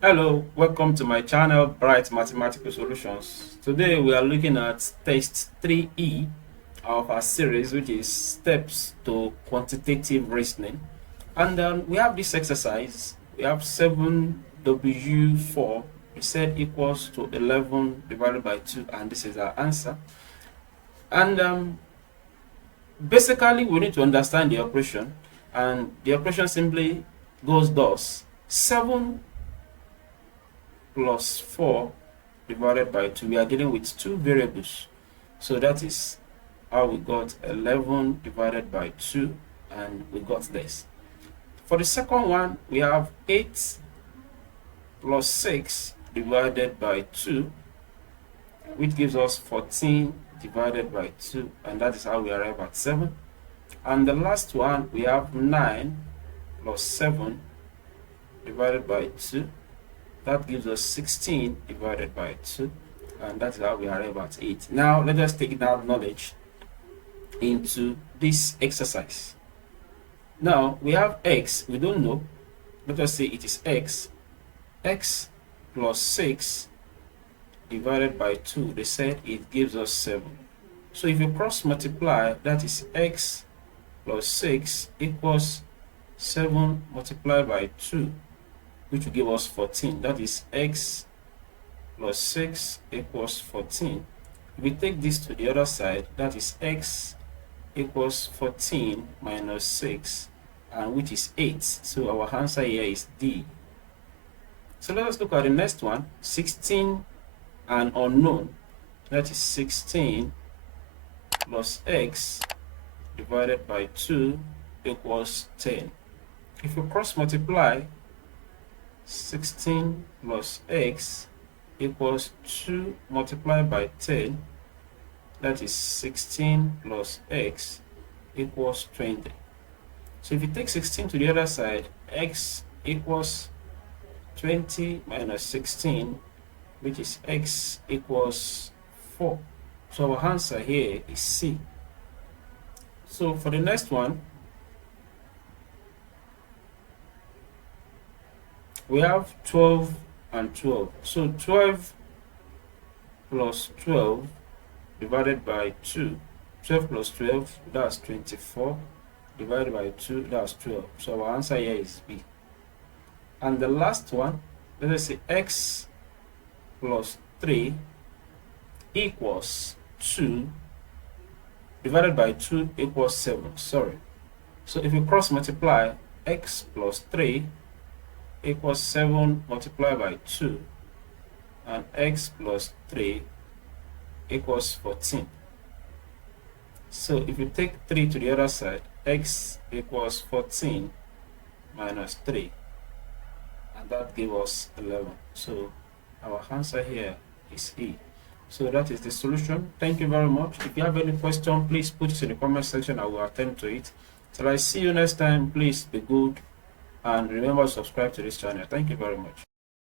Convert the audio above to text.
Hello, welcome to my channel, Bright Mathematical Solutions. Today we are looking at test 3E of our series, which is Steps to Quantitative Reasoning. And we have this exercise. We have 7W4, we said equals to 11 divided by 2, and this is our answer. And basically, we need to understand the operation, and the operation simply goes thus: 7 plus 4 divided by 2. We are dealing with two variables, so that is how we got 11 divided by 2, and we got this. For the second one, we have 8 plus 6 divided by 2, which gives us 14 divided by 2, and that is how we arrive at 7. And the last one, we have 9 plus 7 divided by 2. That gives us 16 divided by 2, and that's how we arrive at 8. Now, let us take that knowledge into this exercise. Now, we have x, we don't know. Let us say it is x. X plus 6 divided by 2, they said it gives us 7. So if you cross multiply, that is x plus 6 equals 7 multiplied by 2, which will give us 14. That is x plus 6 equals 14. If we take this to the other side, that is x equals 14 minus 6, and which is 8. So our answer here is D. So let us look at the next one. 16 and unknown. That is 16 plus x divided by 2 equals 10. If you cross multiply, 16 plus x equals 2 multiplied by 10. That is 16 plus x equals 20. So if you take 16 to the other side, x equals 20 minus 16, which is x equals 4. So our answer here is C. So for the next one, we have 12 and 12. So 12 plus 12 divided by 2. 12 plus 12, that's 24. Divided by 2, that's 12. So our answer here is B. And the last one, let us say x plus 3 equals 2 divided by 2 equals 7. Sorry. So if you cross multiply, x plus 3 equals 7 multiplied by 2, and x plus 3 equals 14. So if you take 3 to the other side, x equals 14 minus 3, and that gives us 11. So our answer here is E. So that is the solution. Thank you very much. If you have any question, please put it in the comment section. I will attend to it. Till I see you next time, please be good, and remember to subscribe to this channel. Thank you very much.